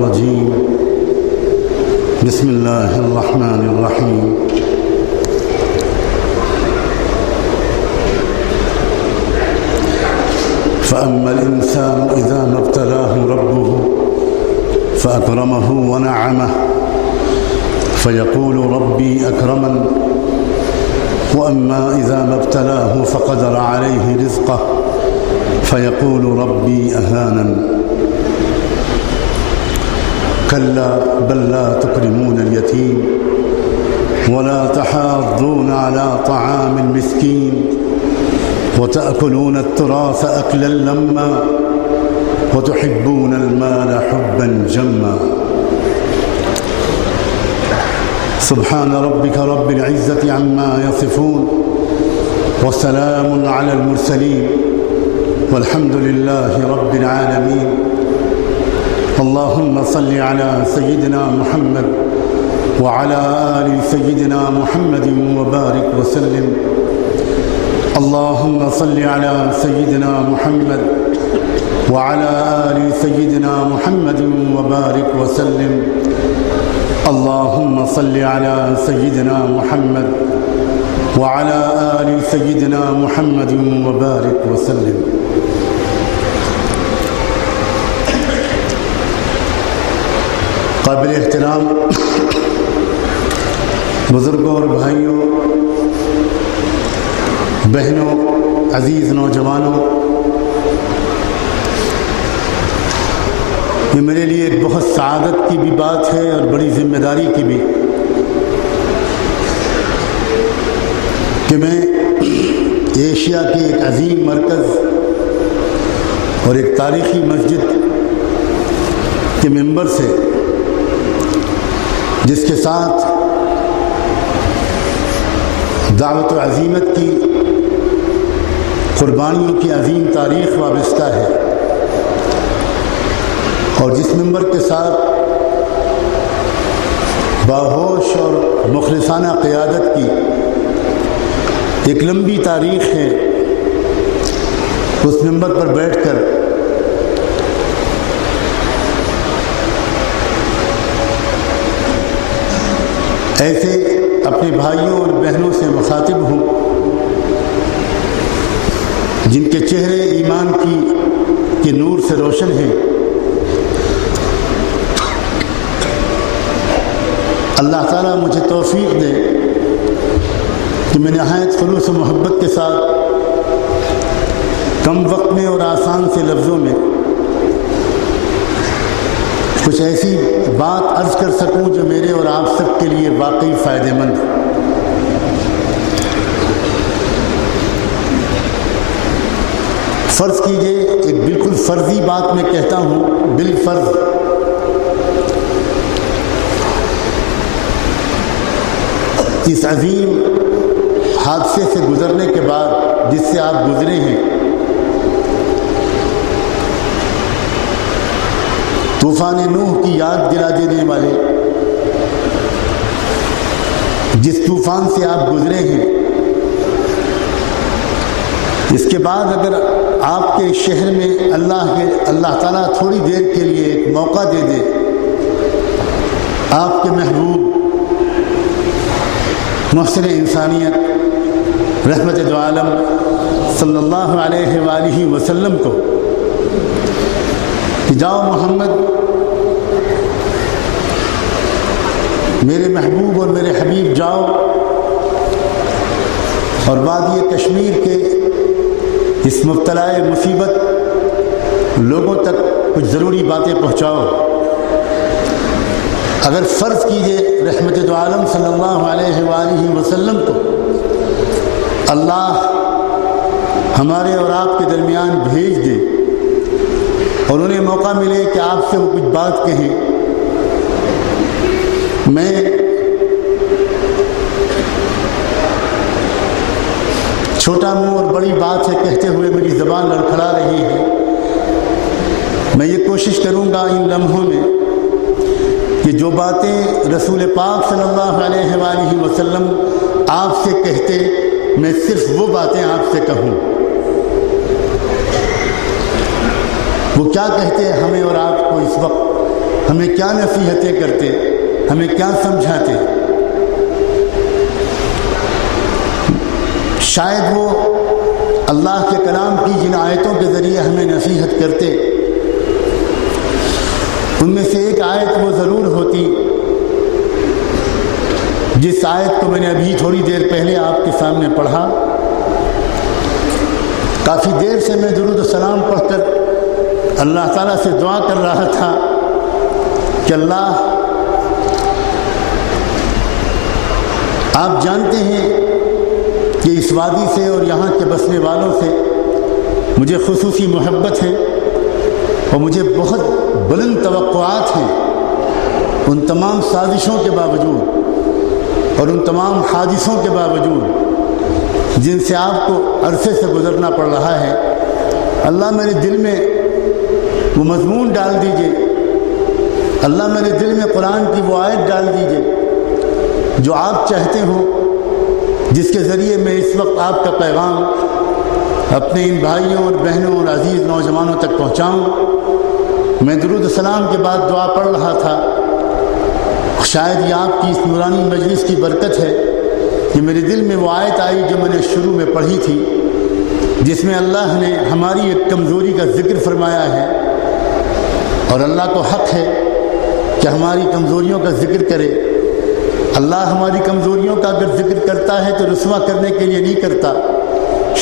الرجيم بسم الله الرحمن الرحيم فأما الإنسان إذا ما ابتلاه ربه فأكرمه ونعمه فيقول ربي أكرمن وأما إذا ما ابتلاه فقدر عليه رزقه فيقول ربي أهانن كلا بل لا تكرمون اليتيم ولا تحاضون على طعام المسكين وتأكلون التراث أكلا لما وتحبون المال حبا جما سبحان ربك رب العزة عما يصفون وسلام على المرسلين والحمد لله رب العالمين اللهم صل على سيدنا محمد وعلى آل سيدنا محمد وبارك وسلم اللهم صل على سيدنا محمد وعلى آل سيدنا محمد وبارك وسلم اللهم صل على سيدنا محمد وعلى آل سيدنا محمد وبارك وسلم قابل احترام بزرگوں اور بھائیوں، بہنوں، عزیز نوجوانوں، یہ میرے لیے ایک بہت سعادت کی بھی بات ہے اور بڑی ذمہ داری کی بھی کہ میں ایشیا کے ایک عظیم مرکز اور ایک تاریخی مسجد کے ممبر سے، جس کے ساتھ دعوت و عزیمت کی قربانیوں کی عظیم تاریخ وابستہ ہے، اور جس ممبر کے ساتھ باہوش اور مخلصانہ قیادت کی ایک لمبی تاریخ ہے، اس ممبر پر بیٹھ کر ایسے اپنے بھائیوں اور بہنوں سے مخاطب ہوں جن کے چہرے ایمان کے نور سے روشن ہیں۔ اللہ تعالیٰ مجھے توفیق دے کہ میں نہایت خلوص و محبت کے ساتھ کم وقت میں اور آسان سے لفظوں میں کچھ ایسی بات عرض کر سکوں جو میرے اور آپ سب کے لیے واقعی فائدہ مند ہے۔ فرض کیجئے، ایک بالکل فرضی بات میں کہتا ہوں، بالفرض اس عظیم حادثے سے گزرنے کے بعد جس سے آپ گزرے ہیں، طوفان نوح کی یاد دلا دینے والے جس طوفان سے آپ گزرے ہیں، اس کے بعد اگر آپ کے شہر میں اللہ تعالیٰ تھوڑی دیر کے لیے ایک موقع دے دے، آپ کے محبوب محسن انسانیت رحمت دو عالم صلی اللہ علیہ وآلہ وسلم کو کہ جاؤ محمد، میرے محبوب اور میرے حبیب جاؤ اور وادی کشمیر کے اس مبتلا مصیبت لوگوں تک کچھ ضروری باتیں پہنچاؤ۔ اگر فرض کیجئے رحمت دو عالم صلی اللہ علیہ وآلہ وسلم کو اللہ ہمارے اور آپ کے درمیان بھیج دے اور انہیں موقع ملے کہ آپ سے وہ کچھ بات کہیں، میں چھوٹا منہ اور بڑی بات ہے کہتے ہوئے میری زبان لڑکھڑا رہی ہے، میں یہ کوشش کروں گا ان لمحوں میں کہ جو باتیں رسول پاک صلی اللہ علیہ وآلہ وسلم آپ سے کہتے، میں صرف وہ باتیں آپ سے کہوں۔ وہ کیا کہتے ہمیں اور آپ کو اس وقت ہمیں کیا نصیحتیں کرتے، ہمیں کیا سمجھاتے۔ شاید وہ اللہ کے کلام کی جن آیتوں کے ذریعے ہمیں نصیحت کرتے، ان میں سے ایک آیت وہ ضرور ہوتی جس آیت کو میں نے ابھی تھوڑی دیر پہلے آپ کے سامنے پڑھا۔ کافی دیر سے میں درود و سلام پڑھ کر اللہ تعالیٰ سے دعا کر رہا تھا کہ اللہ، آپ جانتے ہیں کہ اس وادی سے اور یہاں کے بسنے والوں سے مجھے خصوصی محبت ہے اور مجھے بہت بلند توقعات ہیں، ان تمام سازشوں کے باوجود اور ان تمام حادثوں کے باوجود جن سے آپ کو عرصے سے گزرنا پڑ رہا ہے۔ اللہ میرے دل میں وہ مضمون ڈال دیجئے، اللہ میرے دل میں قرآن کی وہ آیت ڈال دیجئے جو آپ چاہتے ہوں، جس کے ذریعے میں اس وقت آپ کا پیغام اپنے ان بھائیوں اور بہنوں اور عزیز نوجوانوں تک پہنچاؤں۔ میں درود السلام کے بعد دعا پڑھ رہا تھا، شاید یہ آپ کی اس نورانی مجلس کی برکت ہے کہ میرے دل میں وہ آیت آئی جو میں نے شروع میں پڑھی تھی، جس میں اللہ نے ہماری ایک کمزوری کا ذکر فرمایا ہے، اور اللہ کو حق ہے کہ ہماری کمزوریوں کا ذکر کرے۔ اللہ ہماری کمزوریوں کا اگر ذکر کرتا ہے تو رسوا کرنے کے لیے نہیں کرتا،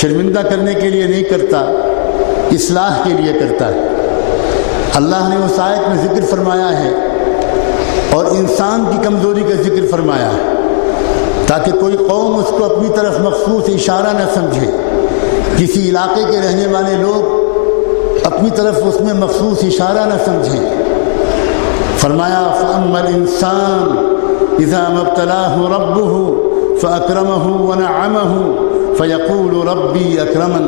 شرمندہ کرنے کے لیے نہیں کرتا، اصلاح کے لیے کرتا ہے۔ اللہ نے اس آیت میں ذکر فرمایا ہے اور انسان کی کمزوری کا ذکر فرمایا ہے تاکہ کوئی قوم اس کو اپنی طرف مخصوص اشارہ نہ سمجھے، کسی علاقے کے رہنے والے لوگ اپنی طرف اس میں مخصوص اشارہ نہ سمجھیں۔ فرمایا فَأَمَّا الْإِنسَانُ إِذَا مَا ابْتَلَاهُ رَبُّهُ فَأَكْرَمَهُ وَنَعَّمَهُ فَيَقُولُ رَبِّي أَكْرَمَنِ۔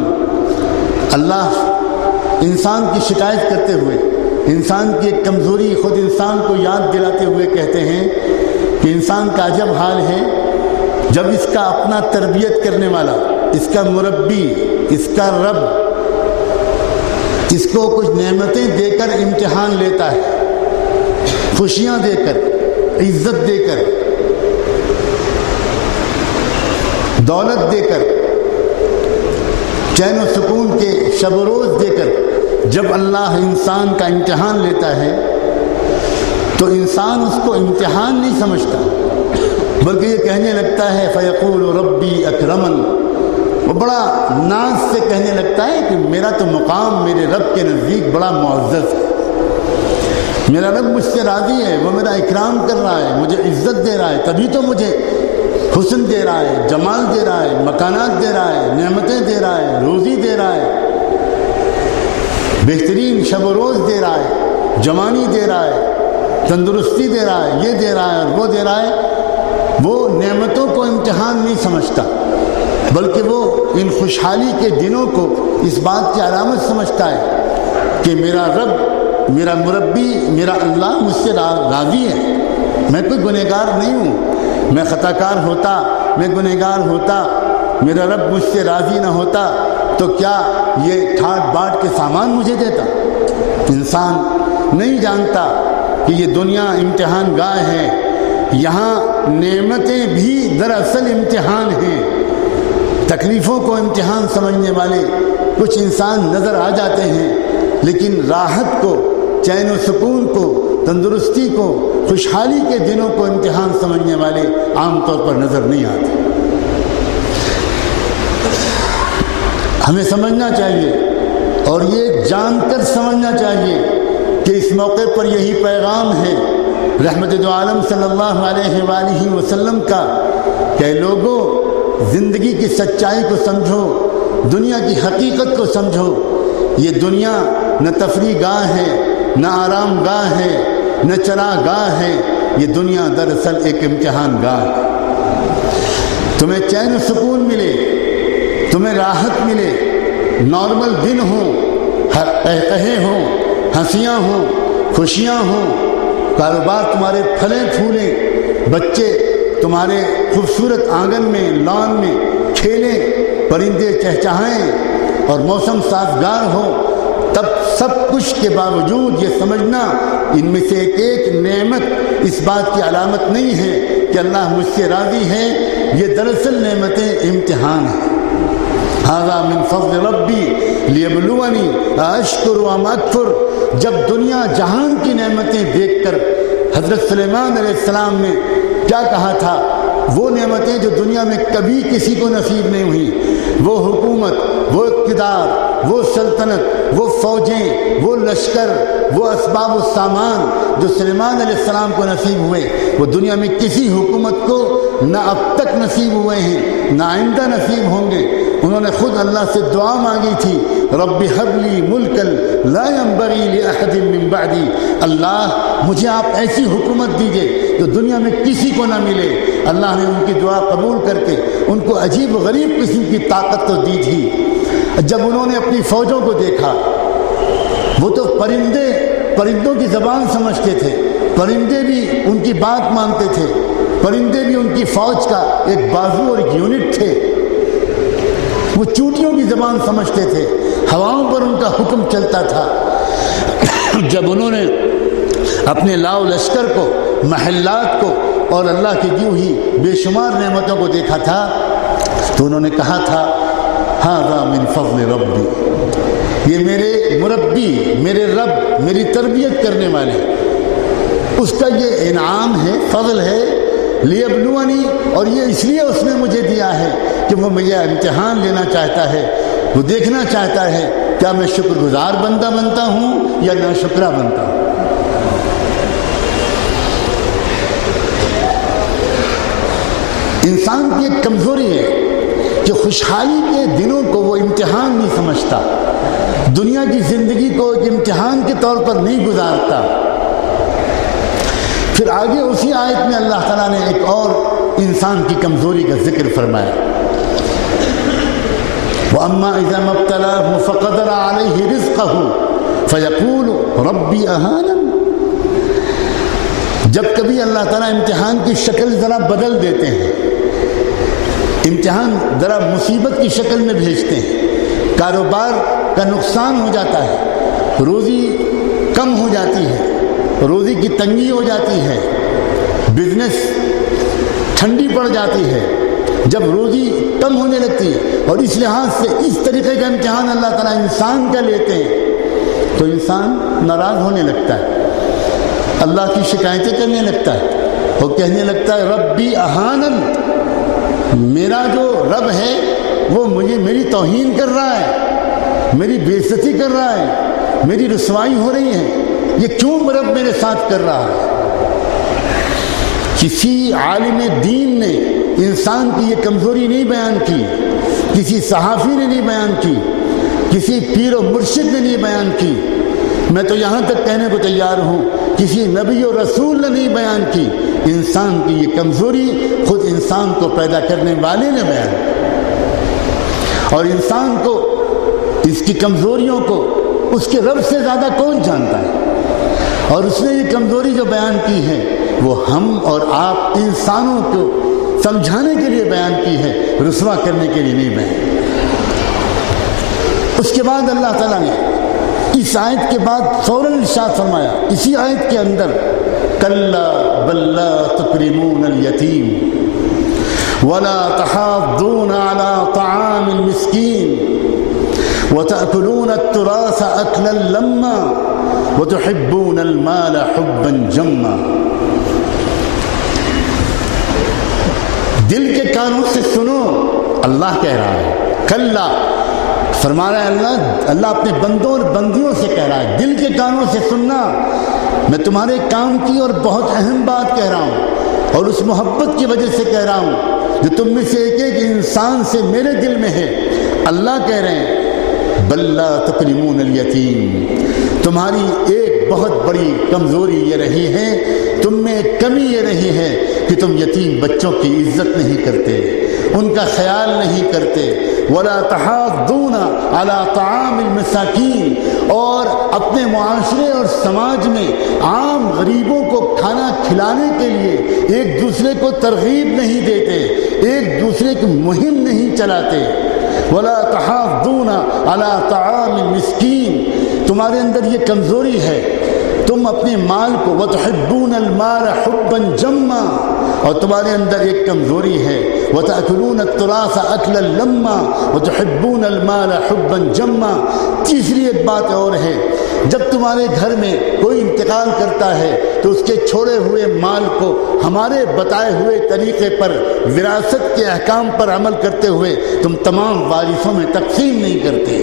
اللہ انسان کی شکایت کرتے ہوئے، انسان کی ایک کمزوری خود انسان کو یاد دلاتے ہوئے کہتے ہیں کہ انسان کا عجب حال ہے جب اس کا اپنا تربیت کرنے والا، اس کا مربی، اس کا رب اس کو کچھ نعمتیں دے کر امتحان لیتا ہے، خوشیاں دے کر، عزت دے کر، دولت دے کر، چین و سکون کے شب و روز دے کر جب اللہ انسان کا امتحان لیتا ہے تو انسان اس کو امتحان نہیں سمجھتا، بلکہ یہ کہنے لگتا ہے فَيَقُولُ رَبِّي أَكْرَمَنِ، وہ بڑا ناز سے کہنے لگتا ہے کہ میرا تو مقام میرے رب کے نزدیک بڑا معزز ہے، میرا رب مجھ سے راضی ہے، وہ میرا اکرام کر رہا ہے، مجھے عزت دے رہا ہے، تبھی تو مجھے حسن دے رہا ہے، جمال دے رہا ہے، مکانات دے رہا ہے، نعمتیں دے رہا ہے، روزی دے رہا ہے، بہترین شب و روز دے رہا ہے، جوانی دے رہا ہے، تندرستی دے رہا ہے، یہ دے رہا ہے اور وہ دے رہا ہے۔ وہ نعمتوں کو امتحان نہیں سمجھتا، بلکہ وہ ان خوشحالی کے دنوں کو اس بات کی علامت سمجھتا ہے کہ میرا رب، میرا مربی، میرا اللہ مجھ سے راضی ہے، میں کوئی گنہگار نہیں ہوں، میں خطا کار ہوتا، میں گنہگار ہوتا، میرا رب مجھ سے راضی نہ ہوتا تو کیا یہ ٹھاٹ باٹ کے سامان مجھے دیتا؟ انسان نہیں جانتا کہ یہ دنیا امتحان گاہ ہے، یہاں نعمتیں بھی دراصل امتحان ہیں۔ تکلیفوں کو امتحان سمجھنے والے کچھ انسان نظر آ جاتے ہیں، لیکن راحت کو، چین و سکون کو، تندرستی کو، خوشحالی کے دنوں کو امتحان سمجھنے والے عام طور پر نظر نہیں آتے۔ ہمیں سمجھنا چاہیے اور یہ جان کر سمجھنا چاہیے کہ اس موقع پر یہی پیغام ہے رحمت دو عالم صلی اللہ علیہ وآلہ وسلم کا کہ لوگوں، زندگی کی سچائی کو سمجھو، دنیا کی حقیقت کو سمجھو۔ یہ دنیا نہ تفریح گاہ ہے، نہ آرام گاہ ہے، نہ چراغ گاہ ہے، یہ دنیا دراصل ایک امتحان گاہ ہے۔ تمہیں چین و سکون ملے، تمہیں راحت ملے، نارمل دن ہوں، قہقہے ہوں، ہنسیاں ہوں، خوشیاں ہوں، کاروبار تمہارے پھلیں پھولیں، بچے تمہارے خوبصورت آنگن میں، لان میں کھیلیں، پرندے چہچہائیں اور موسم سازگار ہو، تب سب کچھ کے باوجود یہ سمجھنا ان میں سے ایک نعمت اس بات کی علامت نہیں ہے کہ اللہ مجھ سے راضی ہے، یہ دراصل نعمتیں امتحان ہیں۔ ھذا من فضل ربی لیبلونی اشکر ام اکفر۔ جب دنیا جہان کی نعمتیں دیکھ کر حضرت سلیمان علیہ السلام نے کیا کہا تھا، وہ نعمتیں جو دنیا میں کبھی کسی کو نصیب نہیں ہوئی، وہ حکومت، وہ اقتدار، وہ سلطنت، وہ فوجیں، وہ لشکر، وہ اسباب و سامان جو سلیمان علیہ السلام کو نصیب ہوئے، وہ دنیا میں کسی حکومت کو نہ اب تک نصیب ہوئے ہیں نہ آئندہ نصیب ہوں گے۔ انہوں نے خود اللہ سے دعا مانگی تھی، رب هب لی ملکا لا ينبغی لأحد من بعدی، اللہ مجھے آپ ایسی حکومت دیجئے جو دنیا میں کسی کو نہ ملے۔ اللہ نے ان کی دعا قبول کر کے ان کو عجیب غریب قسم کی طاقت تو دی تھی۔ جب انہوں نے اپنی فوجوں کو دیکھا، وہ تو پرندوں کی زبان سمجھتے تھے، پرندے بھی ان کی بات مانتے تھے، پرندے بھی ان کی فوج کا ایک بازو اور ایک یونٹ تھے، وہ چونٹیوں کی زبان سمجھتے تھے، ہواؤں پر ان کا حکم چلتا تھا۔ جب انہوں نے اپنے لاؤ لشکر کو، محلات کو اور اللہ کی دی ہوئی بے شمار نعمتوں کو دیکھا تھا تو انہوں نے کہا تھا، ھذا من فضل ربی، یہ میرے مربی، میرے رب، میری تربیت کرنے والے، اس کا یہ انعام ہے، فضل ہے، لیبلونی، اور یہ اس لیے اس نے مجھے دیا ہے کہ وہ مجھے امتحان لینا چاہتا ہے، وہ دیکھنا چاہتا ہے کیا میں شکر گزار بندہ بنتا ہوں یا ناشکرہ بنتا ہوں۔ انسان کی ایک کمزوری ہے کہ خوشحالی کے دنوں کو وہ امتحان نہیں سمجھتا، دنیا کی زندگی کو ایک امتحان کے طور پر نہیں گزارتا۔ پھر آگے اسی آیت میں اللہ تعالیٰ نے ایک اور انسان کی کمزوری کا ذکر فرمایا، وَأَمَّا إِذَا مَا ابْتَلَاهُ فَقَدَرَ عَلَيْهِ رِزْقَهُ فَيَقُولُ رَبِّي أَهَانَنِ۔ جب کبھی اللہ تعالیٰ امتحان کی شکل ذرا بدل دیتے ہیں، امتحان ذرا مصیبت کی شکل میں بھیجتے ہیں، کاروبار کا نقصان ہو جاتا ہے، روزی کم ہو جاتی ہے، روزی کی تنگی ہو جاتی ہے، بزنس ٹھنڈی پڑ جاتی ہے، جب روزی کم ہونے لگتی ہے، اور اس لحاظ سے اس طریقے کا امتحان اللہ تعالیٰ انسان کا لیتے ہیں تو انسان ناراض ہونے لگتا ہے، اللہ کی شکایتیں کرنے لگتا ہے، وہ کہنے لگتا ہے ربی اہانن، میرا جو رب ہے وہ میری توہین کر رہا ہے، میری بے عزتی کر رہا ہے، میری رسوائی ہو رہی ہے، یہ کیوں رب میرے ساتھ کر رہا ہے؟ کسی عالم دین نے انسان کی یہ کمزوری نہیں بیان کی، کسی صحافی نے نہیں بیان کی، کسی پیر و مرشد نے نہیں بیان کی، میں تو یہاں تک کہنے کو تیار ہوں کسی نبی و رسول نے نہیں بیان کی، انسان کی یہ کمزوری خود انسان کو پیدا کرنے والے نے بیان کی۔ اور انسان کو اس کی کمزوریوں کو اس کے رب سے زیادہ کون جانتا ہے، اور اس نے یہ کمزوری جو بیان کی ہے وہ ہم اور آپ انسانوں کو سمجھانے کے لیے بیان کی ہے، رسوا کرنے کے لیے نہیں بیان۔ اس کے بعد اللہ تعالیٰ نے اس آیت کے بعد فوراً ارشاد فرمایا اسی آیت کے اندر، کلا بل لا تکرمون الیتیم ولا تحاضون على طعام المسکین وتأکلون التراث اکلا لما وتحبون المال حبا جما۔ دل کے کانوں سے سنو، اللہ کہہ رہا ہے، کلا فرما رہا ہے اللہ اپنے بندوں اور بندیوں سے کہہ رہا ہے، دل کے کانوں سے سننا، میں تمہارے کام کی اور بہت اہم بات کہہ رہا ہوں، اور اس محبت کی وجہ سے کہہ رہا ہوں جو تم میں سے ایک ایک انسان سے میرے دل میں ہے۔ اللہ کہہ رہے ہیں بل لا تکرمون الیتیم، تمہاری ایک بہت بڑی کمزوری یہ رہی ہے، تم میں ایک کمی یہ رہی ہے کہ تم یتیم بچوں کی عزت نہیں کرتے، ان کا خیال نہیں کرتے، ولا تحاضون علی طعام المساکین، اور اپنے معاشرے اور سماج میں عام غریبوں کو کھانا کھلانے کے لیے ایک دوسرے کو ترغیب نہیں دیتے، ایک دوسرے کی مہم نہیں چلاتے۔ ولا تحاضون علی طعام المسکین، تمہارے اندر یہ کمزوری ہے، تم اپنے مال کو وَتُحِبُّونَ الْمَالَ حُبًّا جَمًّا، اور تمہارے اندر ایک کمزوری ہے وَتَأْكُلُونَ التُّرَاثَ أَكْلًا لَمًّا وَتُحِبُّونَ الْمَالَ حُبًّا جَمًّا۔ تیسری ایک بات اور ہے، جب تمہارے گھر میں کوئی انتقال کرتا ہے تو اس کے چھوڑے ہوئے مال کو ہمارے بتائے ہوئے طریقے پر وراثت کے احکام پر عمل کرتے ہوئے تم تمام وارثوں میں تقسیم نہیں کرتے۔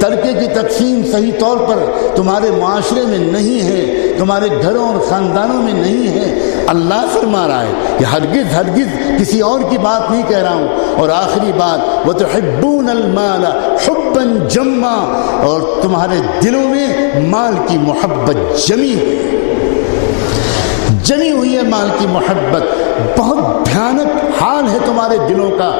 ترکے کی تقسیم صحیح طور پر تمہارے معاشرے میں نہیں ہے، تمہارے گھروں اور خاندانوں میں نہیں ہے۔ اللہ فرما رہا ہے کہ ہرگز ہرگز کسی اور کی بات نہیں کہہ رہا ہوں۔ اور آخری بات وَتُحِبُّونَ الْمَالَ حُبًّا جَمًّا، اور تمہارے دلوں میں مال کی محبت جمی ہوئی ہے، مال کی محبت بہت بھیانک حال ہے تمہارے دلوں کا،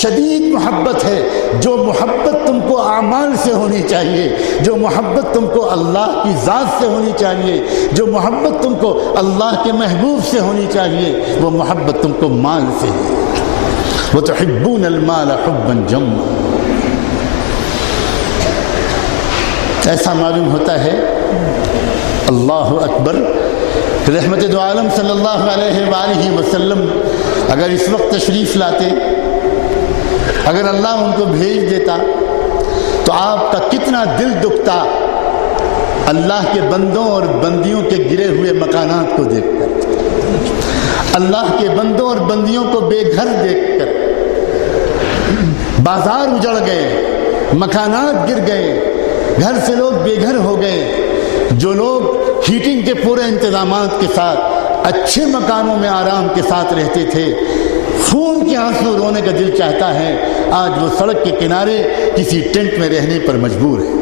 شدید محبت ہے۔ جو محبت تم کو اعمال سے ہونی چاہیے، جو محبت تم کو اللہ کی ذات سے ہونی چاہیے، جو محبت تم کو اللہ کے محبوب سے ہونی چاہیے، وہ محبت تم کو مال سے ہے۔ وَتُحِبُّونَ الْمَالَ حُبًّا جَمًّا۔ ایسا معلوم ہوتا ہے، اللہ اکبر، رحمت دو عالم صلی اللہ علیہ وآلہ وسلم اگر اس وقت تشریف لاتے، اگر اللہ ان کو بھیج دیتا تو آپ کا کتنا دل دکھتا اللہ کے بندوں اور بندیوں کے گرے ہوئے مکانات کو دیکھ کر، اللہ کے بندوں اور بندیوں کو بے گھر دیکھ کر۔ بازار اجڑ گئے، مکانات گر گئے، گھر سے لوگ بے گھر ہو گئے۔ جو لوگ ہیٹنگ کے پورے انتظامات کے ساتھ اچھے مکانوں میں آرام کے ساتھ رہتے تھے، خون کے آنسو رونے کا دل چاہتا ہے، آج وہ سڑک کے کنارے کسی ٹینٹ میں رہنے پر مجبور ہے۔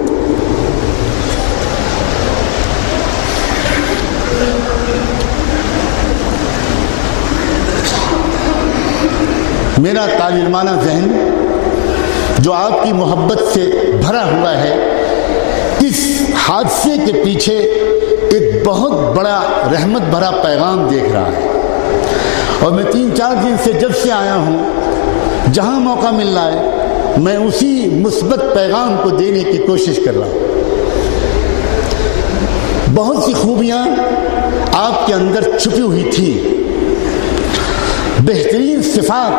میرا طالبانہ ذہن جو آپ کی محبت سے بھرا ہوا ہے، اس حادثے کے پیچھے ایک بہت بڑا رحمت بھرا پیغام دیکھ رہا ہے۔ اور میں 3-4 دن سے جب سے آیا ہوں، جہاں موقع مل رہا ہے میں اسی مثبت پیغام کو دینے کی کوشش کر رہا ہوں۔ بہت سی خوبیاں آپ کے اندر چھپی ہوئی تھی، بہترین صفات۔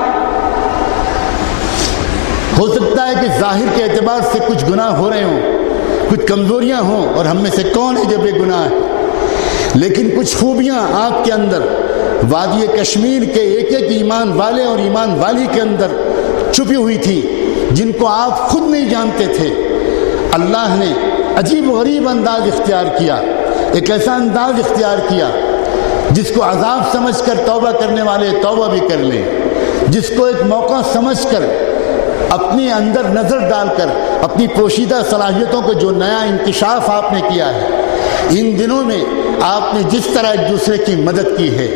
ہو سکتا ہے کہ ظاہر کے اعتبار سے کچھ گناہ ہو رہے ہوں، کچھ کمزوریاں ہوں، اور ہم میں سے کون ہے جو بے گناہ ہے، لیکن کچھ خوبیاں آپ کے اندر وادی کشمیر کے ایک ایک ایمان والے اور ایمان والی کے اندر چھپی ہوئی تھی، جن کو آپ خود نہیں جانتے تھے۔ اللہ نے عجیب و غریب انداز اختیار کیا، ایک ایسا انداز اختیار کیا جس کو عذاب سمجھ کر توبہ کرنے والے توبہ بھی کر لیں، جس کو ایک موقع سمجھ کر اپنے اندر نظر ڈال کر اپنی پوشیدہ صلاحیتوں کو جو نیا انکشاف آپ نے کیا ہے۔ ان دنوں میں آپ نے جس طرح ایک دوسرے کی مدد کی ہے،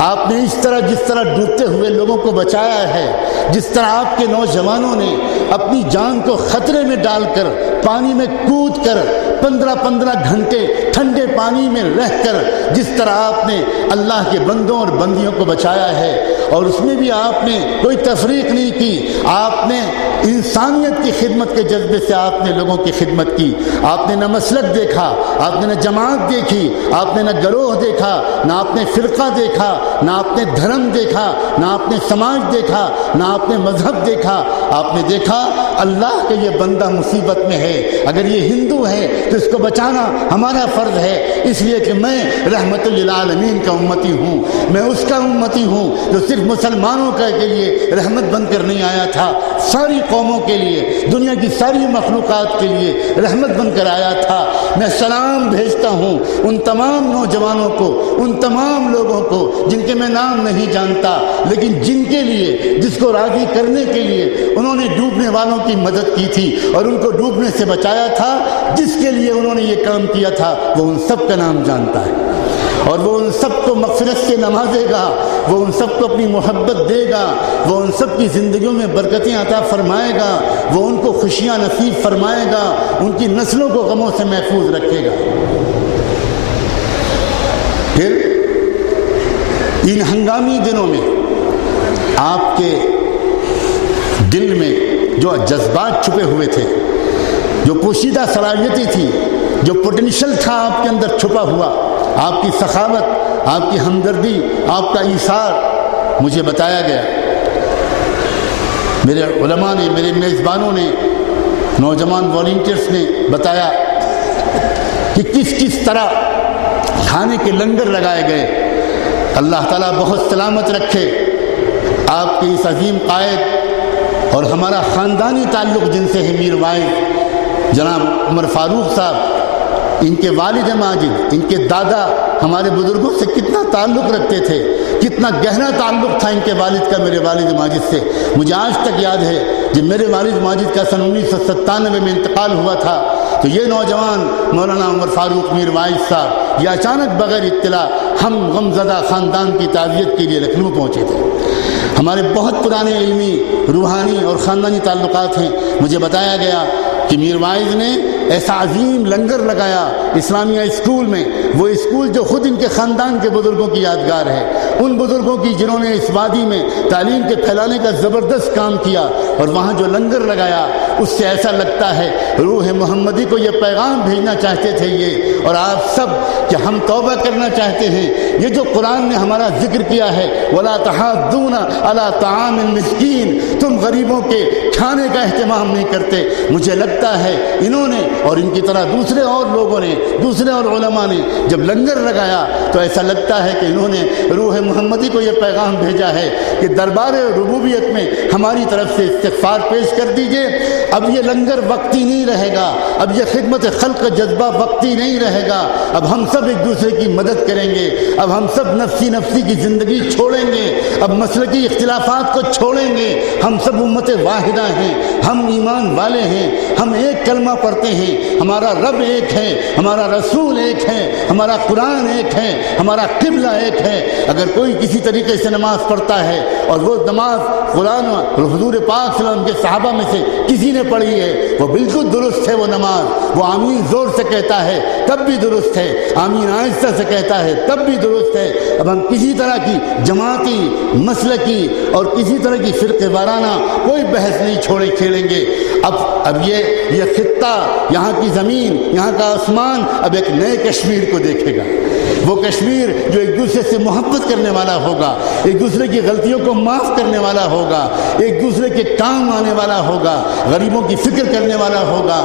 آپ نے جس طرح ڈوبتے ہوئے لوگوں کو بچایا ہے، جس طرح آپ کے نوجوانوں نے اپنی جان کو خطرے میں ڈال کر پانی میں کود کر 15 گھنٹے ٹھنڈے پانی میں رہ کر جس طرح آپ نے اللہ کے بندوں اور بندیوں کو بچایا ہے، اور اس میں بھی آپ نے کوئی تفریق نہیں کی، آپ نے انسانیت کی خدمت کے جذبے سے آپ نے لوگوں کی خدمت کی۔ آپ نے نہ مسلک دیکھا، آپ نے نہ جماعت دیکھی، آپ نے نہ گروہ دیکھا، نہ آپ نے فرقہ دیکھا، نہ آپ نے دھرم دیکھا، نہ آپ نے سماج دیکھا، نہ آپ نے مذہب دیکھا۔ آپ نے دیکھا اللہ کا یہ بندہ مصیبت میں ہے، اگر یہ ہندو ہے تو اس کو بچانا ہمارا فرض ہے، اس لیے کہ میں رحمت للعالمین کا امتی ہوں، میں اس کا امتی ہوں جو صرف مسلمانوں کے لیے رحمت بن کر نہیں آیا تھا، ساری قوموں کے لیے، دنیا کی ساری مخلوقات کے لیے رحمت بن کر آیا تھا۔ میں سلام بھیجتا ہوں ان تمام نوجوانوں کو، ان تمام لوگوں کو جن کے میں نام نہیں جانتا، لیکن جن کے لیے، جس کو راضی کرنے کے لیے انہوں نے ڈوبنے والوں کی مدد کی تھی اور ان کو ڈوبنے سے بچایا تھا، جس کے لیے انہوں نے یہ کام کیا تھا، وہ ان سب کا نام جانتا ہے، اور وہ ان سب کو مغفرت سے نوازے گا، وہ ان سب کو اپنی محبت دے گا، وہ ان سب کی زندگیوں میں برکتیں عطا فرمائے گا، وہ ان کو خوشیاں نصیب فرمائے گا، ان کی نسلوں کو غموں سے محفوظ رکھے گا۔ پھر ان ہنگامی دنوں میں آپ کے دل میں جو جذبات چھپے ہوئے تھے، جو پوشیدہ صلاحیتیں تھیں، جو پوٹینشل تھا آپ کے اندر چھپا ہوا، آپ کی سخاوت، آپ کی ہمدردی، آپ کا ایثار مجھے بتایا گیا۔ میرے علماء نے، میرے میزبانوں نے، نوجوان والنٹیئرس نے بتایا کہ کس کس طرح کھانے کے لنگر لگائے گئے۔ اللہ تعالیٰ بہت سلامت رکھے آپ کے اس عظیم قائد اور ہمارا خاندانی تعلق جن سے ہے، میر وائز جناب عمر فاروق صاحب، ان کے والد ماجد، ان کے دادا ہمارے بزرگوں سے کتنا تعلق رکھتے تھے، کتنا گہرا تعلق تھا ان کے والد کا میرے والد ماجد سے۔ مجھے آج تک یاد ہے جب میرے والد ماجد کا سن 1997 میں انتقال ہوا تھا تو یہ نوجوان مولانا عمر فاروق میر وائز صاحب یہ اچانک بغیر اطلاع ہم غمزدہ خاندان کی تعزیت کے لیے لکھنؤ پہنچے تھے۔ ہمارے بہت پرانے علمی، روحانی اور خاندانی تعلقات ہیں۔ مجھے بتایا گیا کہ میر وائز نے ایسا عظیم لنگر لگایا اسلامیہ اسکول میں، وہ اسکول جو خود ان کے خاندان کے بزرگوں کی یادگار ہے، ان بزرگوں کی جنہوں نے اس وادی میں تعلیم کے پھیلانے کا زبردست کام کیا، اور وہاں جو لنگر لگایا اس سے ایسا لگتا ہے روح محمدی کو یہ پیغام بھیجنا چاہتے تھے یہ اور آپ سب کہ ہم توبہ کرنا چاہتے ہیں۔ یہ جو قرآن نے ہمارا ذکر کیا ہے وَلَا تَحَاضُّونَ عَلَىٰ طَعَامِ الْمِسْكِينِ، تم غریبوں کے کھانے کا اہتمام نہیں کرتے، مجھے لگتا ہے انہوں نے اور ان کی طرح دوسرے اور لوگوں نے، دوسرے اور علماء نے جب لنگر لگایا تو ایسا لگتا ہے کہ انہوں نے روح محمدی کو یہ پیغام بھیجا ہے کہ دربار ربوبیت میں ہماری طرف سے استغفار پیش کر دیجئے۔ اب یہ لنگر وقتی نہیں رہے گا، اب یہ خدمت خلق کا جذبہ وقتی نہیں رہے گا، اب ہم سب ایک دوسرے کی مدد کریں گے، اب ہم سب نفسی کی زندگی چھوڑیں گے، اب مسلکی اختلافات کو چھوڑیں گے، ہم سب امت واحدہ ہیں، ہم ایمان والے ہیں، ہم ایک کلمہ پڑھتے ہیں، ہمارا رب ایک ہے، ہمارا رسول ایک ہے، ہمارا قرآن ایک ہے، ہمارا قبلہ ایک ہے۔ اگر کوئی کسی طریقے سے نماز پڑھتا ہے اور وہ نماز قرآن اور حضور پاک صلی اللہ علیہ وسلم کے صحابہ میں سے کسی نے پڑھی ہے، وہ بالکل درست ہے، وہ نماز، وہ آمین زور سے کہتا ہے تب بھی درست ہے، آمین آہستہ سے کہتا ہے تب بھی درست ہے۔ اب ہم کسی طرح کی جماعتی، مسلکی اور کسی طرح کی فرقے وارانہ کوئی بحث نہیں کھیلیں گے۔ اب یہ خطہ، یہاں کی زمین، یہاں کا آسمان اب ایک نئے کشمیر کو دیکھے گا، وہ کشمیر جو ایک دوسرے سے محبت کرنے والا ہوگا، ایک دوسرے کی غلطیوں کو معاف کرنے والا ہوگا، ایک دوسرے کے کام آنے والا ہوگا، غریبوں کی فکر کرنے والا ہوگا۔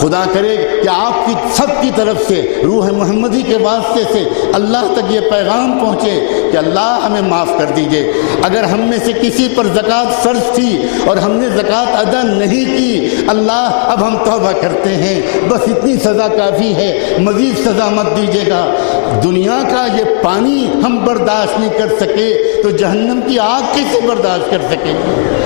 خدا کرے کہ آپ کی سب کی طرف سے روح محمدی کے واسطے سے اللہ تک یہ پیغام پہنچے کہ اللہ ہمیں معاف کر دیجئے۔ اگر ہم میں سے کسی پر زکوٰۃ فرض تھی اور ہم نے زکوٰۃ ادا نہیں کی، اللہ اب ہم توبہ کرتے ہیں، بس اتنی سزا کافی ہے، مزید سزا مت دیجیے گا۔ دنیا کا یہ پانی ہم برداشت نہیں کر سکے تو جہنم کی آگ کیسے برداشت کر سکیں گے؟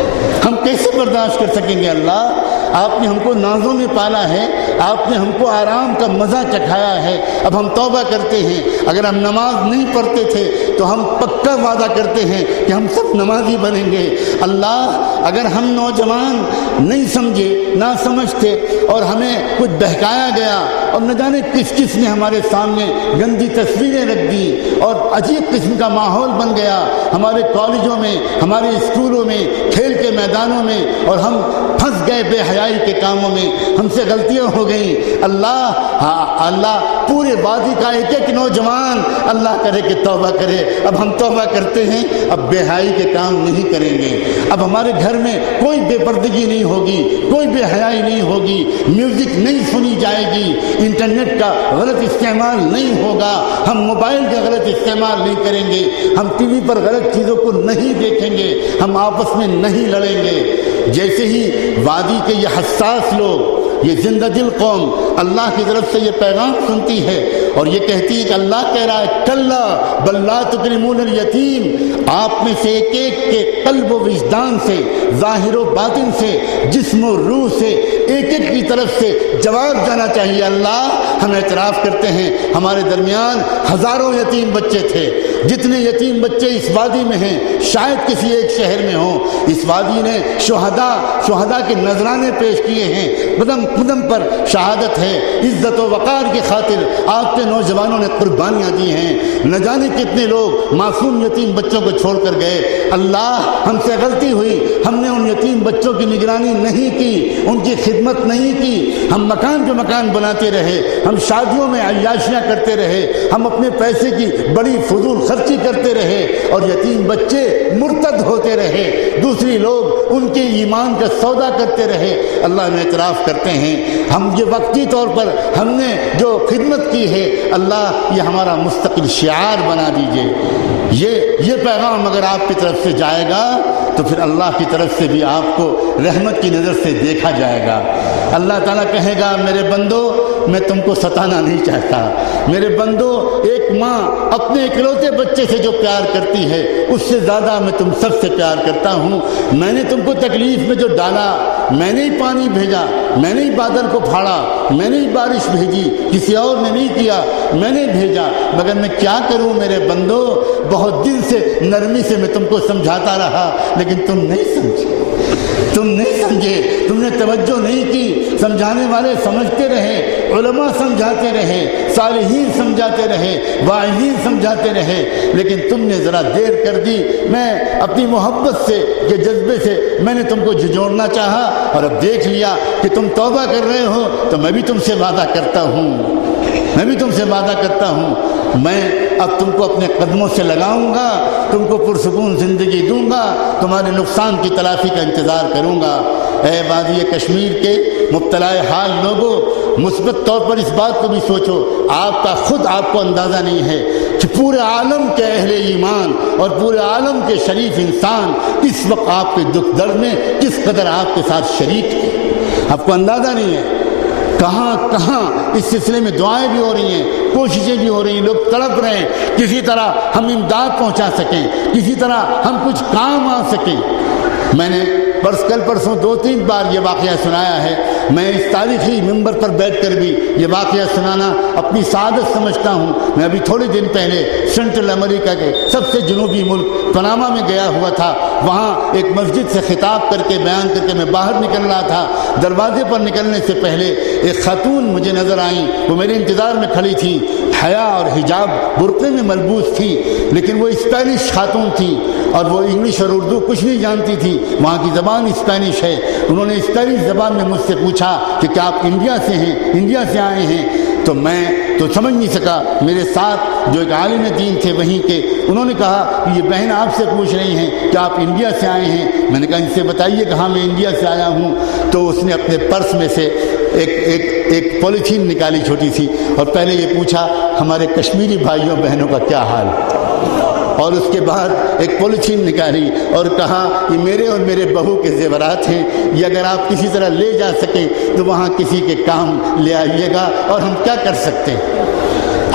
ہم کیسے برداشت کر سکیں گے؟ اللہ آپ نے ہم کو نازوں میں پالا ہے، آپ نے ہم کو آرام کا مزہ چکھایا ہے، اب ہم توبہ کرتے ہیں۔ اگر ہم نماز نہیں پڑھتے تھے تو ہم پکا وعدہ کرتے ہیں کہ ہم سب نمازی بنیں گے۔ اللہ اگر ہم نوجوان نہیں سمجھے، نہ سمجھتے اور ہمیں کچھ بہکایا گیا اور نہ جانے کس کس نے ہمارے سامنے گندی تصویریں رکھ دی اور عجیب قسم کا ماحول بن گیا ہمارے کالجوں میں، ہمارے اسکولوں میں، کھیل کے میدانوں میں، اور ہم پھنس گئے بے حیائی کے کاموں میں، ہم سے غلطیاں ہو گئیں۔ اللہ پورے وادی کا ایک ایک نوجوان اللہ کرے کہ توبہ کرے۔ اب ہم توبہ کرتے ہیں، اب بے حیائی کے کام نہیں کریں گے، اب ہمارے گھر میں کوئی بے پردگی نہیں ہوگی، کوئی بے حیائی نہیں ہوگی، میوزک نہیں سنی جائے گی، انٹرنیٹ کا غلط استعمال نہیں ہوگا، ہم موبائل کا غلط استعمال نہیں کریں گے، ہم ٹی وی پر غلط چیزوں کو نہیں دیکھیں گے، ہم آپس میں نہیں لڑیں گے۔ جیسے ہی وادی کے یہ حساس لوگ، یہ زندہ دل قوم اللہ کی طرف سے یہ پیغام سنتی ہے اور یہ کہتی ہے کہ اللہ کہہ رہا ہے کلا بل لا تکرمون الیتیم، آپ میں سے ایک ایک کے قلب و وجدان سے، ظاہر و باطن سے، جسم و روح سے ایک ایک کی طرف سے جواب جانا چاہیے۔ اللہ ہم اعتراف کرتے ہیں ہمارے درمیان ہزاروں یتیم بچے تھے، جتنے یتیم بچے اس وادی میں ہیں شاید کسی ایک شہر میں ہوں۔ اس وادی نے شہداء کے نذرانے پیش کیے ہیں، قدم قدم پر شہادت ہے، عزت و وقار کی خاطر آپ کے نوجوانوں نے قربانیاں دی ہیں۔ نہ جانے کتنے لوگ معصوم یتیم بچوں کو چھوڑ کر گئے۔ اللہ ہم سے غلطی ہوئی، ہم نے ان یتیم بچوں کی نگرانی نہیں کی، ان کی خدمت نہیں کی، ہم ہم مکان پہ مکان بناتے رہے، ہم شادیوں میں عیاشیاں کرتے رہے، ہم اپنے پیسے کی بڑی فضول خرچی کرتے رہے اور یتیم بچے مرتد ہوتے رہے، دوسری لوگ ان کے ایمان کا سودا کرتے رہے۔ اللہ میں اعتراف کرتے ہیں ہم یہ وقتی طور پر ہم نے جو خدمت کی ہے، اللہ یہ ہمارا مستقل شعار بنا دیجئے۔ یہ پیغام اگر آپ کی طرف سے جائے گا تو پھر اللہ کی طرف سے بھی آپ کو رحمت کی نظر سے دیکھا جائے گا۔ اللہ تعالیٰ کہے گا میرے بندو میں تم کو ستانا نہیں چاہتا، میرے بندو ایک ماں اپنے اکلوتے بچے سے جو پیار کرتی ہے اس سے زیادہ میں تم سب سے پیار کرتا ہوں۔ میں نے تم کو تکلیف میں جو ڈالا، میں نے ہی پانی بھیجا، میں نے ہی بادل کو پھاڑا، میں نے ہی بارش بھیجی، کسی اور نے نہیں کیا، میں نے بھیجا، مگر میں کیا کروں میرے بندو، بہت دل سے نرمی سے میں تم کو سمجھاتا رہا لیکن تم نہیں سمجھے، تم نے توجہ نہیں کی۔ سمجھانے والے سمجھتے رہے، علماء سمجھاتے رہے، صالحین سمجھاتے رہے، واعظین سمجھاتے رہے، لیکن تم نے ذرا دیر کر دی۔ میں اپنی محبت سے کے جذبے سے میں نے تم کو جھنجھوڑنا چاہا اور اب دیکھ لیا کہ تم توبہ کر رہے ہو تو میں بھی تم سے وعدہ کرتا ہوں، میں اب تم کو اپنے قدموں سے لگاؤں گا، تم کو پرسکون زندگی دوں گا، تمہارے نقصان کی تلافی کا انتظار کروں گا۔ اے وادی کشمیر کے مبتلا حال لوگوں، مثبت طور پر اس بات کو بھی سوچو، آپ کو اندازہ نہیں ہے کہ پورے عالم کے اہل ایمان اور پورے عالم کے شریف انسان اس وقت آپ کے دکھ درد میں کس قدر آپ کے ساتھ شریک ہیں، آپ کو اندازہ نہیں ہے۔ کہاں اس سلسلے میں دعائیں بھی ہو رہی ہیں، کوششیں بھی ہو رہی ہیں، لوگ تڑپ رہے ہیں کسی طرح ہم امداد پہنچا سکیں، کسی طرح ہم کچھ کام آ سکیں۔ میں نے کل پرسوں 2-3 بار یہ واقعہ سنایا ہے، میں اس تاریخی منبر پر بیٹھ کر بھی یہ واقعہ سنانا اپنی سعادت سمجھتا ہوں۔ میں ابھی تھوڑے دن پہلے سینٹرل امریکہ کے سب سے جنوبی ملک پاناما میں گیا ہوا تھا، وہاں ایک مسجد سے خطاب کر کے بیان کر کے میں باہر نکل رہا تھا۔ دروازے پر نکلنے سے پہلے ایک خاتون مجھے نظر آئیں، وہ میرے انتظار میں کھڑی تھی، حیا اور حجاب برقعے میں ملبوس تھی، لیکن وہ اسپینش خاتون تھی اور وہ انگلش اور اردو کچھ نہیں جانتی تھی، وہاں کی زبان اسپینش ہے۔ انہوں نے اسپینش زبان میں مجھ سے پوچھا کہ کیا آپ انڈیا سے آئے ہیں؟ تو میں تو سمجھ نہیں سکا۔ میرے ساتھ جو ایک عالم دین تھے وہیں کے، انہوں نے کہا کہ یہ بہن آپ سے پوچھ رہی ہیں کہ آپ انڈیا سے آئے ہیں۔ میں نے کہا ان سے بتائیے کہ ہاں میں انڈیا سے آیا ہوں۔ تو اس نے اپنے پرس میں سے ایک پولیتھین نکالی چھوٹی سی اور پہلے یہ پوچھا ہمارے کشمیری بھائیوں بہنوں کا کیا حال، اور اس کے بعد ایک پولیتھین نکالی اور کہا یہ میرے اور میرے بہو کے زیورات ہیں، یہ اگر آپ کسی طرح لے جا سکیں تو وہاں کسی کے کام لے آئیے گا، اور ہم کیا کر سکتے ہیں۔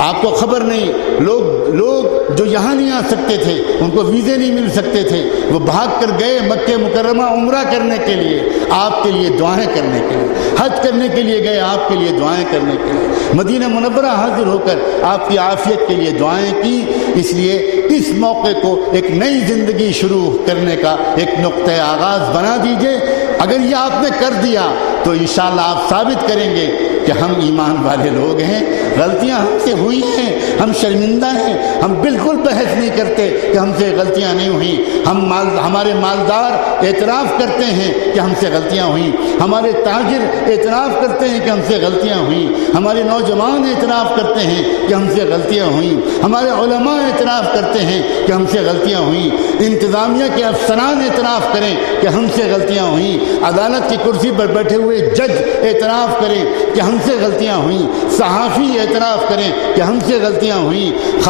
آپ کو خبر نہیں، لوگ جو یہاں نہیں آ سکتے تھے، ان کو ویزے نہیں مل سکتے تھے، وہ بھاگ کر گئے مکہ مکرمہ عمرہ کرنے کے لیے، آپ کے لیے دعائیں کرنے کے لیے، حج کرنے کے لیے گئے، آپ کے لیے دعائیں کرنے کے لیے، مدینہ منورہ حاضر ہو کر آپ کی عافیت کے لیے دعائیں کی۔ اس لیے اس موقع کو ایک نئی زندگی شروع کرنے کا ایک نقطۂ آغاز بنا دیجئے۔ اگر یہ آپ نے کر دیا تو انشاءاللہ آپ ثابت کریں گے کہ ہم ایمان والے لوگ ہیں، غلطیاں ہم سے ہوئی ہیں، ہم شرمندہ ہیں، ہم بالکل بحث نہیں کرتے کہ ہم سے غلطیاں نہیں ہوئیں۔ ہمارے مالدار اعتراف کرتے ہیں کہ ہم سے غلطیاں ہوئیں، ہمارے تاجر اعتراف کرتے ہیں کہ ہم سے غلطیاں ہوئیں، ہمارے نوجوان اعتراف کرتے ہیں کہ ہم سے غلطیاں ہوئیں، ہمارے علماء اعتراف کرتے ہیں کہ ہم سے غلطیاں ہوئیں، انتظامیہ کے افسران اعتراف کریں کہ ہم سے غلطیاں ہوئیں، عدالت کی کرسی پر بیٹھے ہوئے جج اعتراف کریں کہ ہم سے غلطیاں ہوئیں، صحافی اعتراف کریں کہ ہم سے غلطیاں ہوئیں،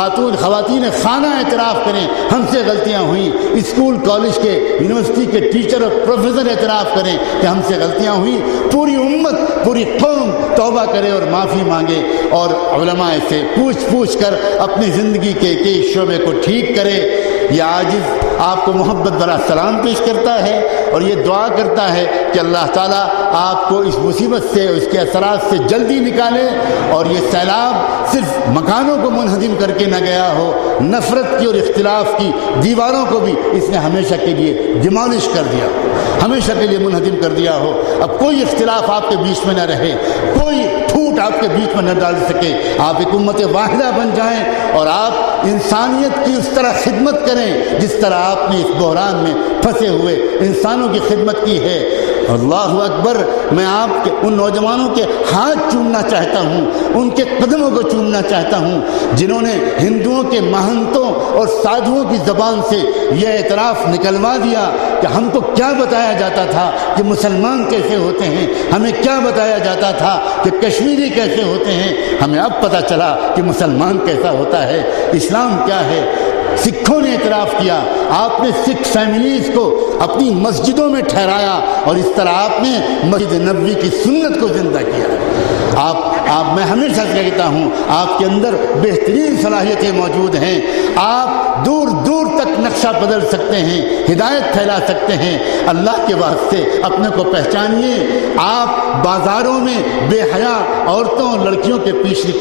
خواتین خانہ اعتراف کریں ہم سے غلطیاں ہوئیں، اسکول کالج کے یونیورسٹی کے ٹیچر اور پروفیسر اعتراف کریں کہ ہم سے غلطیاں ہوئیں، پوری امت پوری قوم توبہ کرے اور معافی مانگے، اور علماء سے پوچھ کر اپنی زندگی کے ایک شعبے کو ٹھیک کرے۔ یہ عاجز آپ کو محبت بھرا سلام پیش کرتا ہے اور یہ دعا کرتا ہے کہ اللہ تعالیٰ آپ کو اس مصیبت سے، اس کے اثرات سے جلدی نکالے، اور یہ سیلاب صرف مکانوں کو منہدم کر کے نہ گیا ہو، نفرت کی اور اختلاف کی دیواروں کو بھی اس نے ہمیشہ کے لیے ڈیمالش کر دیا، ہمیشہ کے لیے منہدم کر دیا ہو۔ اب کوئی اختلاف آپ کے بیچ میں نہ رہے، کوئی پھوٹ آپ کے بیچ میں نہ ڈال سکے، آپ ایک امت واحدہ بن جائیں اور آپ انسانیت کی اس طرح خدمت کریں جس طرح آپ نے اس بحران میں پھنسے ہوئے انسانوں کی خدمت کی ہے۔ اللہ اکبر، میں آپ کے ان نوجوانوں کے ہاتھ چومنا چاہتا ہوں، ان کے قدموں کو چومنا چاہتا ہوں جنہوں نے ہندوؤں کے مہنتوں اور سادھوؤں کی زبان سے یہ اعتراف نکلوا دیا کہ ہم کو کیا بتایا جاتا تھا کہ مسلمان کیسے ہوتے ہیں، ہمیں کیا بتایا جاتا تھا کہ کشمیری کیسے ہوتے ہیں، ہمیں اب پتہ چلا کہ مسلمان کیسا ہوتا ہے، اسلام کیا ہے۔ سکھوں نے اعتراف کیا، آپ نے سکھ فیملیز کو اپنی مسجدوں میں ٹھہرایا اور اس طرح آپ نے مسجد نبوی کی سنت کو زندہ کیا۔ میں ہمیشہ کہتا ہوں آپ کے اندر بہترین صلاحیتیں موجود ہیں، آپ دور دور تک نقشہ بدل سکتے ہیں، ہدایت پھیلا سکتے ہیں۔ اللہ کے واسطے اپنے کو پہچانیے۔ آپ بازاروں میں بے حیا عورتوں اور لڑکیوں کے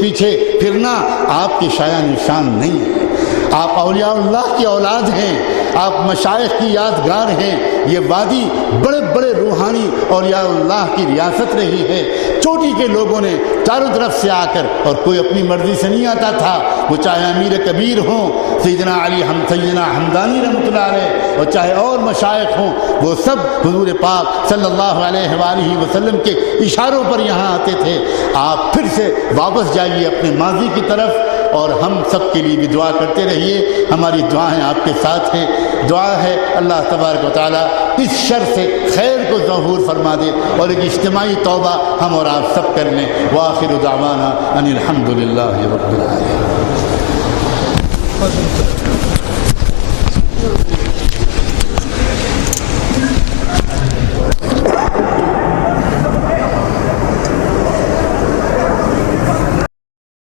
پیچھے پھرنا آپ کی شایہ نشان نہیں ہے۔ آپ اولیاء اللہ کی اولاد ہیں، آپ مشائخ کی یادگار ہیں۔ یہ وادی بڑے بڑے روحانی اولیاء اللہ کی ریاست رہی ہے۔ چوٹی کے لوگوں نے چاروں طرف سے آ کر، اور کوئی اپنی مرضی سے نہیں آتا تھا، وہ چاہے امیر کبیر ہوں سیدنا علی سیدنا حمدانی رحمۃ اللہ علیہ، اور چاہے اور مشائخ ہوں، وہ سب حضور پاک صلی اللہ علیہ وآلہ وسلم کے اشاروں پر یہاں آتے تھے۔ آپ پھر سے واپس جائیے اپنے ماضی کی طرف، اور ہم سب کے لیے بھی دعا کرتے رہیے۔ ہماری دعائیں آپ کے ساتھ ہیں۔ دعا ہے اللہ تبارک و تعالیٰ اس شر سے خیر کو ظہور فرما دے، اور ایک اجتماعی توبہ ہم اور آپ سب کر لیں۔ وآخر دعوانا ان الحمد للہ رب العالمین۔